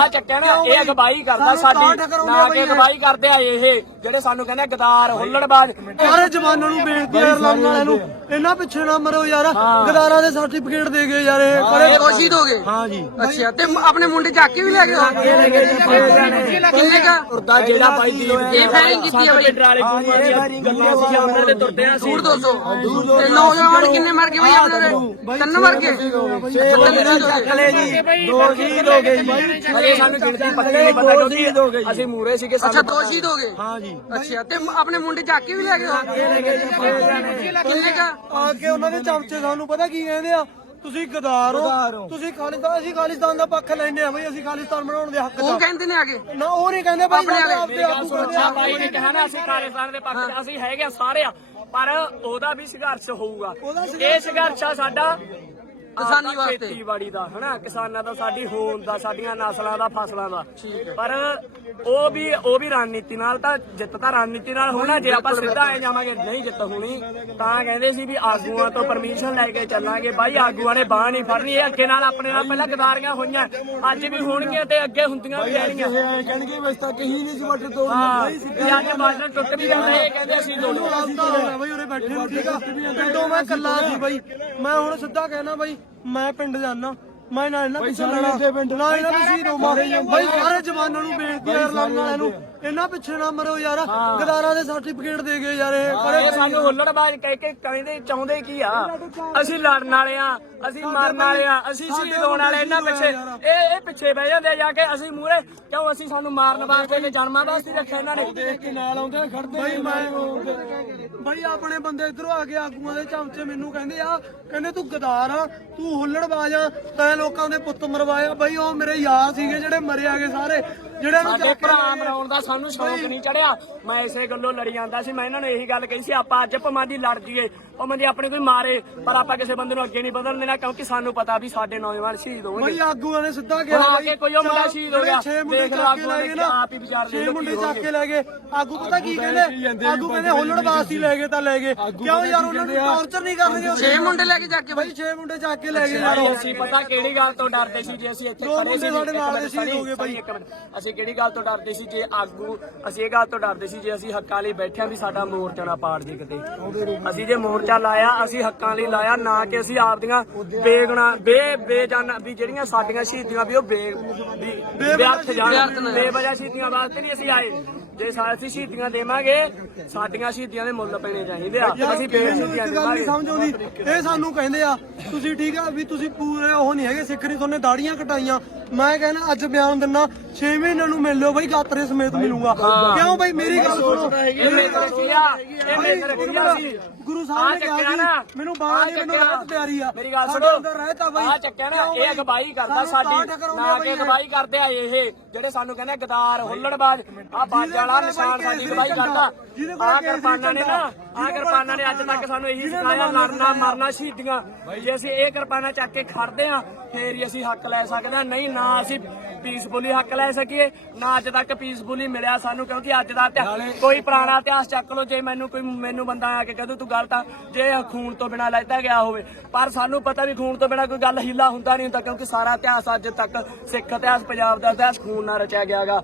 ਆ ਚੱਕਿਆ ਨਾ ਇਹ ਅਗਵਾਈ ਕਰਦਾ ਸਾਡੀ ਨਾ ਕਿ ਅਗਵਾਈ ਕਰਦੇ ਆ ਇਹ। ਜਿਹੜੇ ਸਾਨੂੰ ਕਹਿੰਦੇ ਗਦਾਰ ਹੁੱਲੜਬਾਜ਼ ਸਾਰੇ ਜਵਾਨਾਂ ਨੂੰ ਬੇਨਤੀ ਹੈ ਲੜਨ ਵਾਲਿਆਂ ਨੂੰ। ਇਹਨਾਂ ਪਿੱਛੇ ਨਾ ਮਰੋ ਯਾਰ। ਗਦਾਰਾਂ ਦੇ ਸਰਟੀਫਿਕੇਟ ਦੇ ਗਏ ਯਾਰ ਇਹ ਇਹ ਦੋਸ਼ੀ ਹੋ ਗਏ। ਹਾਂ ਜੀ। ਅੱਛਾ ਤੇ ਆਪਣੇ ਮੁੰਡੇ ਚੱਕ ਕੇ ਵੀ ਲੈ ਗਏ ਕਿੰਨੇ ਕਾ? ਤੁਰਦਾ ਜਿਹੜਾ ਬਾਈ ਦੀ ਇਹ ਫਾਇਰਿੰਗ ਕੀਤੀ ਹੈ ਬਈ ਡਰਾਲੇ ਗੱਲਾਂ ਸੀ ਉਹਨਾਂ ਦੇ ਤੁਰਦੇ ਆ ਦੂਰ 200 ਤੇ ਨੌਜਵਾਨ ਕਿੰਨੇ ਮਰ ਗਏ ਬਈ ਆਪਣੇ ਦੇ ਤਿੰਨ ਮਰ ਗਏ। ਚੱਕਲੇ ਜੀ। ਦੋ ਜੀ। ਹੋ ਗਏ ਜੀ। ਸਾਨੂੰ ਗਿਣਤੀ ਪੱਕੀ ਨਹੀਂ ਪਤਾ ਕਿਉਂਕਿ ਅਸੀਂ ਮੂਰੇ ਸੀਗੇ ਅੱਛਾ ਦੋ ਸ਼ਹੀਦ ਹੋ ਗਏ। ਹਾਂ ਜੀ। ਅੱਛਾ ਤੇ ਆਪਣੇ ਮੁੰਡੇ ਚੱਕ ਕੇ ਵੀ ਲੈ ਗਏ ਕਿੰਨੇ ਕਾ ਆ ਕੇ ਉਹਨਾਂ ਦੇ ਚਮਚੇ ਸਾਨੂੰ ਪਤਾ ਕੀ ਕਹਿੰਦੇ ਆ? ਤੁਸੀਂ ਗਦਾਰ ਹੋ। ਤੁਸੀਂ ਖਾਲਿਸਤਾਨ ਅਸੀਂ ਖਾਲਿਸਤਾਨ ਦਾ ਪੱਖ ਲੈਂਦੇ ਆ ਬਈ ਅਸੀਂ ਖਾਲਿਸਤਾਨ ਬਣਾਉਣ ਦੇ ਹੱਕ ਉਹ ਕਹਿੰਦੇ ਨੇ ਆਗੇ ਨਾ ਉਹ ਨਹੀਂ ਕਹਿੰਦੇ ਬਈ ਆਪਣੇ ਵਾਲੇ। ਆਪਦੇ ਆਗੂ ਕਹਿੰਦੇ ਆ। ਬਾਈ ਨੇ ਕਿਹਾ ਨਾ ਅਸੀਂ ਖਾਲਿਸਤਾਨ ਦੇ ਪੱਖ 'ਚ ਅਸੀਂ ਹੈਗੇ ਆ ਸਾਰੇ ਆ ਪਰ ਉਹਦਾ ਵੀ ਸੰਘਰਸ਼ ਹੋਊਗਾ। ਇਹ ਸੰਘਰਸ਼ ਆ ਸਾਡਾ ਕਿਸਾਨੀ ਵਾਸਤੇ। ਖੇਤੀਬਾੜੀ ਦਾ ਹਨਾ? ਕਿਸਾਨਾਂ ਦਾ ਸਾਡੀ ਹੋਂਦ ਦਾ ਸਾਡੀਆਂ ਨਸਲਾਂ ਦਾ ਫਸਲਾਂ ਦਾ। ਪਰ ਉਹ ਵੀ ਉਹ ਵੀ ਰਣਨੀਤੀ ਨਾਲ ਤਾਂ ਜਿੱਤ ਤਾਂ ਰਣਨੀਤੀ ਨਾਲ ਹੋਣਾ ਜੇ ਆਪਾਂ ਸਿੱਧਾ ਆਏ ਜਾਵਾਂਗੇ ਨਹੀਂ ਜਿੱਤ ਹੋਣੀ ਤਾਂ ਕਹਿੰਦੇ ਸੀ ਵੀ ਆਗੂਆਂ ਤੋਂ ਪਰਮਿਸ਼ਨ ਲੈ ਕੇ ਚੱਲਾਂਗੇ। ਬਾਈ ਆਗੂਆਂ ਨੇ ਬਾਹ ਨਹੀਂ ਫੜਨੀ ਇਹ ਅੱਗੇ ਨਾਲ ਆਪਣੇ ਨਾਲ ਪਹਿਲਾਂ ਗਦਾਰੀਆਂ ਹੋਈਆਂ। ਅੱਜ ਵੀ ਹੋਣਗੀਆਂ ਤੇ ਅੱਗੇ ਹੁੰਦੀਆਂ ਵੀ ਰਹਿਣਗੀਆਂ। ਕਹਿਣਗੇ ਬਸ ਤਾਂ ਕਹੀਂ ਨਹੀਂ ਸੁਵਟ ਤੋਂ ਹਾਂ ਵੀ ਅੱਜ ਬਾਜਾ ਟੁੱਟ ਵੀ ਜਾਂਦਾ ਇਹ ਕਹਿੰਦੇ ਅਸੀਂ ਦੋਨੋਂ ਬਈ ਉਰੇ ਬੈਠੇ ਨੂੰ ਠੀਕ ਆ। ਪਿੰਡੋਂ ਮੈਂ ਕੱਲਾ ਸੀ ਬਈ। ਮੈਂ ਹੁਣ ਸਿੱਧਾ ਕਹਿਣਾ ਬਈ ਮੈਂ ਪਿੰਡ ਜਾਣਾ ਮੈਂ ਨਾ ਇਹਨਾਂ ਪਿੱਛੇ ਲੜਾ। ਨਾ ਇਹਨਾਂ ਨੂੰ ਸ਼ਹੀਦ ਹੋਵਾਂ ਬਈ ਸਾਰੇ ਜਵਾਨਾਂ ਨੂੰ ਬੇਨਤੀ ਹੈ ਲੜਨ ਵਾਲਿਆਂ ਨੂੰ। ਇਹਨਾਂ ਪਿੱਛੇ ਨਾ ਮਰੋ ਯਾਰ। ਗਦਾਰਾਂ ਦੇ ਸਰਟੀਫਿਕੇਟ ਦੇ ਗਏ ਯਾਰ ਇਹ ਪਰ ਸਾਨੂੰ ਹੁੱਲੜਬਾਜ਼ ਕਹਿ ਕੇ ਕਹਿੰਦੇ ਚਾਹੁੰਦੇ ਕੀ ਆ? ਅਸੀਂ ਲੜਨ ਵਾਲੇ ਆ ਅਸੀਂ ਮਰਨ ਵਾਲੇ ਆ ਅਸੀਂ ਸ਼ਹੀਦ ਹੋਣ ਵਾਲੇ ਇਹਨਾਂ ਪਿੱਛੇ। ਇਹ ਇਹ ਪਿੱਛੇ ਬਹਿ ਜਾਂਦੇ ਜਾ ਕੇ ਅਸੀਂ ਮੂਰੇ ਕਿਉਂ ਅਸੀਂ ਸਾਨੂੰ ਮਾਰਨ ਵਾਸਤੇ ਤੇ ਜਨਮਾਂ ਵਾਸਤੇ ਰੱਖਿਆ ਇਹਨਾਂ ਨੇ? ਦੇਖ ਕੇ ਨਾਲ ਆਉਂਦੇ ਖੜਦੇ ਬਈ ਮੈਂ ਬਈ ਆਪਣੇ ਬੰਦੇ ਇਧਰੋਂ ਆ ਕੇ ਆਗੂਆਂ ਦੇ ਚਮਚੇ ਮੈਨੂੰ ਕਹਿੰਦੇ ਆ ਕਹਿੰਦੇ ਤੂੰ ਗਦਾਰ ਆ ਤੂੰ ਹੁੱਲੜਬਾਜ਼ ਆ ਤੈਂ ਲੋਕਾਂ ਦੇ ਪੁੱਤ ਮਰਵਾਇਆ। ਬਈ ਉਹ ਮੇਰੇ ਯਾਰ ਸੀਗੇ ਜਿਹੜੇ ਮਰੇ ਆਗੇ ਸਾਰੇ। ਜਿਹੜੇ ਨੂੰ ਸਾਡੇ ਭਰਾ ਮਰਾਉਣ ਦਾ ਸਾਨੂੰ ਸ਼ੌਂਕ ਨਹੀਂ। ਚੜਿਆ। ਮੈਂ ਇਸੇ ਗੱਲੋਂ ਲੜੀ ਜਾਂਦਾ ਸੀ। ਮੈਂ ਇਹਨਾਂ ਨੂੰ ਇਹੀ ਗੱਲ ਕਹੀ ਸੀ ਆਪਾਂ ਅੱਜ ਭਮਾਂ ਦੀ ਲੜ ਜੀਏ। ਭਮਾਂ ਦੀ ਆਪਣੇ ਕੋਈ ਮਾਰੇ ਪਰ ਆਪਾਂ ਕਿਸੇ ਬੰਦੇ ਨੂੰ ਅੱਗੇ ਨਹੀਂ ਵਧਣ ਦੇਣਾ ਕਿਉਂਕਿ ਸਾਨੂੰ ਪਤਾ ਵੀ ਸਾਡੇ ਨੌਜਵਾਨ ਸ਼ਹੀਦ ਹੋਣਗੇ ਬਈ ਆਗੂਆਂ ਨੇ ਸਿੱਧਾ ਕਿਹਾ ਆ ਕੇ ਕੋਈ ਉਹ ਮੁੰਡਾ ਸ਼ਹੀਦ ਹੋ ਗਿਆ। 6 ਮੁੰਡੇ ਚੱਕ ਕੇ ਆਗੂਆਂ ਲੈ ਨੇ ਗਏ ਨਾ। ਆਪ ਹੀ ਵਿਚਾਰ ਲੈ 6 ਲਓ ਮੁੰਡੇ ਚੱਕ ਕੇ ਲੈ ਗਏ। ਆਗੂ ਪਤਾ ਕੀ ਕਹਿੰਦੇ? ਆਗੂ ਕਹਿੰਦੇ ਹੁੱਲੜਬਾਜ਼ ਹੀ ਲੈ ਗਏ ਤਾਂ ਲੈ ਗਏ। ਕਿਉਂ ਯਾਰ ਉਹਨਾਂ ਨੂੰ ਟੌਰਚਰ ਨਹੀਂ ਕਰਨਗੇ 6 ਮੁੰਡੇ ਲੈ ਕੇ ਚੱਕ ਕੇ ਬਈ 6 ਮੁੰਡੇ ਚੱਕ ਕੇ ਲੈ ਗਏ ਯਾਰ। ਅਸੀਂ ਪਤਾ ਕਿਹੜੀ ਗੱਲ ਤੋਂ ਡਰਦੇ ਸੀ ਜੇ ਅਸੀਂ ਇੱਥੇ ਦੋ ਖੜੇ ਸੀ ਸਾਡੇ ਨਾਲ ਦੇ ਸ਼ਹੀਦ ਹੋ ਗਏ ਇੱਕ ਮਿੰਟ। ਅਸੀਂ ਕਿਹੜੀ ਗੱਲ ਤੋਂ ਡਰਦੇ ਸੀ? ਜੇ ਆਗੂ ਅਸੀਂ ਇਹ ਗੱਲ ਤੋਂ ਡਰਦੇ ਸੀ ਜੇ ਅਸੀਂ ਹੱਕਾਂ ਲਈ ਬੈਠਿਆਂ ਵੀ ਸਾਡਾ ਮੋਰਚਾ ਨਾ ਪਾੜ ਜੇ ਕਿਤੇ। ਅਸੀਂ ਜੇ ਮੋਰਚਾ ਲਾਇਆ ਅਸੀਂ ਹੱਕਾਂ ਲਈ ਲਾਇਆ ਨਾ ਕਿ ਅਸੀਂ ਆਪਦੀਆਂ ਬੇਗੁਣਾ ਬੇ ਬੇਜਾਨ ਵੀ ਜਿਹੜੀਆਂ ਸਾਡੀਆਂ ਸ਼ਹੀਦੀਆਂ ਵੀ ਉਹ ਬੇ ਵੀ ਬੇਅਰਥ ਜਾਣ। ਬੇਵਜ੍ਹਾ ਸ਼ਹੀਦੀਆਂ ਵਾਸਤੇ ਨਹੀਂ ਅਸੀਂ ਆਏ। ਜੇ ਸਾ- ਅਸੀਂ ਸ਼ਹੀਦੀਆਂ ਦੇਵਾਂਗੇ ਸਾਡੀਆਂ ਸ਼ਹੀਦੀਆਂ ਦੇ ਮੁੱਲ ਪੈਣੇ ਚਾਹੀਦੇ ਆ। ਅਸੀਂ ਮੈਨੂੰ ਇੱਕ ਗੱਲ ਨਹੀਂ ਦੇਵਾਂਗੇ ਸਮਝ ਆਉਂਦੀ। ਇਹ ਸਾਨੂੰ ਕਹਿੰਦੇ ਆ ਤੁਸੀਂ ਠੀਕ ਆ ਵੀ ਤੁਸੀਂ ਪੂਰੇ ਉਹ ਨਹੀਂ ਹੈਗੇ ਸਿੱਖ ਨਹੀਂ ਤੁਹਾਨੂੰ ਦਾੜੀਆਂ ਕਟਾਈਆਂ। ਮੈਂ ਕਹਿੰਦਾ ਅੱਜ ਬਿਆਨ ਦਿੰਨਾ 6 ਮਹੀਨਿਆਂ ਨੂੰ ਮਿਲ ਲਿਓ ਬਈ ਗਾਤਰੇ ਸਮੇਤ ਮਿਲੂੰਗਾ। ਕਿਉਂ ਬਈ? ਮੇਰੀ ਗੱਲ ਸੁਣੋ। ਇਹ ਮੇਰੀ ਰੱਖਿਆ ਇਹ ਮੇਰੀ ਰੱਖਿਆ ਸੀ ਗੁਰੂ ਸਾਹਿਬ ਨੇ ਕਿਹਾ ਸੀ ਮੈਨੂੰ ਬਾਹਰ ਨਹੀਂ ਮੈਨੂੰ ਰਹਿਤ ਪਿਆਰੀ ਆ। ਮੇਰੀ ਗੱਲ ਸੁਣੋ। ਅੰਦਰ ਰਹਿਤ ਆ ਬਈ। ਆ ਚੱਕਿਆ ਨਾ ਇਹ ਅਗਵਾਈ ਕਰਦਾ ਸਾਡੀ ਨਾ ਕਿ। ਅਗਵਾਈ ਕਰਦੇ ਆ ਇਹ ਜਿਹੜੇ ਸਾਨੂੰ ਕਹਿੰਦੇ ਗਦਾਰ ਹੁੱਲੜਬਾਜ਼ ਆ ਬਾਜ ਵਾਲਾ ਨਿਸ਼ਾਨ ਸਾਡੀ ਅਗਵਾਈ ਕਰਦਾ। ਆ ਕਿਰਪਾਨਾਂ ਨੇ ਨਾ ਆ ਕਿਰਪਾਨਾਂ ਨੇ ਅੱਜ ਤੱਕ ਸਾਨੂੰ ਇਹੀ ਸਿਖਾਇਆ ਲੜਨਾ ਮਰਨਾ ਸ਼ਹੀਦੀਆਂ। ਜੇ ਅਸੀਂ ਇਹ ਕਿਰਪਾਨਾਂ ਚੱਕ ਕੇ ਖੜਦੇ ਆ ਫੇਰ ਹੀ ਅਸੀਂ ਹੱਕ ਲੈ ਸਕਦੇ ਹਾਂ। ਨਹੀਂ ਨਾ ਅਸੀਂ ਪੀਸਫੁਲੀ ਹੱਕ ਲੈ ਸਕੀਏ ਨਾ ਅੱਜ ਤੱਕ ਪੀਸਫੁਲੀ ਮਿਲਿਆ ਸਾਨੂੰ ਕਿਉਂਕਿ ਅੱਜ ਦਾ ਕੋਈ ਪੁਰਾਣਾ ਇਤਿਹਾਸ ਚੱਕ ਲਓ ਜੇ ਮੈਨੂੰ ਕੋਈ ਮੈਨੂੰ ਬੰਦਾ ਆ ਕੇ ਕਹਦੂ ਤੂੰ ਗਲਤ ਆ ਜੇ ਇਹ ਖੂਨ ਤੋਂ ਬਿਨਾ ਲੈਤਾ ਗਿਆ ਹੋਵੇ। ਪਰ ਸਾਨੂੰ ਪਤਾ ਵੀ ਖੂਨ ਤੋਂ ਬਿਨਾ ਕੋਈ ਗੱਲ ਹੀਲਾ ਹੁੰਦਾ ਨਹੀਂ ਹੁੰਦਾ ਕਿਉਂਕਿ ਸਾਰਾ ਇਤਿਹਾਸ ਅੱਜ ਤੱਕ ਸਿੱਖ ਇਤਿਹਾਸ ਪੰਜਾਬ ਦਾ ਇਤਿਹਾਸ ਖੂਨ ਨਾਲ ਰਚਿਆ ਗਿਆਗਾ।